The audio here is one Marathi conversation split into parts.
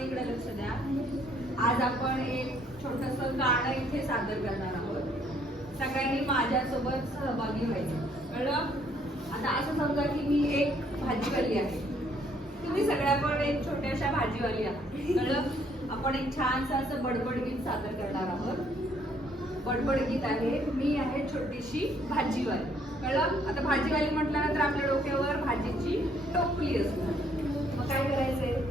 इकडे लक्ष द्या. आज आपण एक छोटंसं गाणं इथे सादर करणार आहोत. सगळ्यांनी माझ्यासोबत सहभागी व्हायचं. कळलं? आता असं समजा की मी एक भाजीवाली आहे, तुम्ही सगळ्या पण एक छोट्याशा भाजीवाली आहात. कळलं? आपण एक छानसं असं बडबड गीत सादर करणार आहोत. बडबड गीत आहे, मी आहे छोटीशी भाजीवाली. कळलं? आता भाजीवाली म्हटल्यानंतर आपल्या डोक्यावर भाजीची टोपली असते. मग काय करायचंय?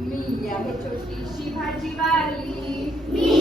मी आहे छोटीशी भाजीवाली, मी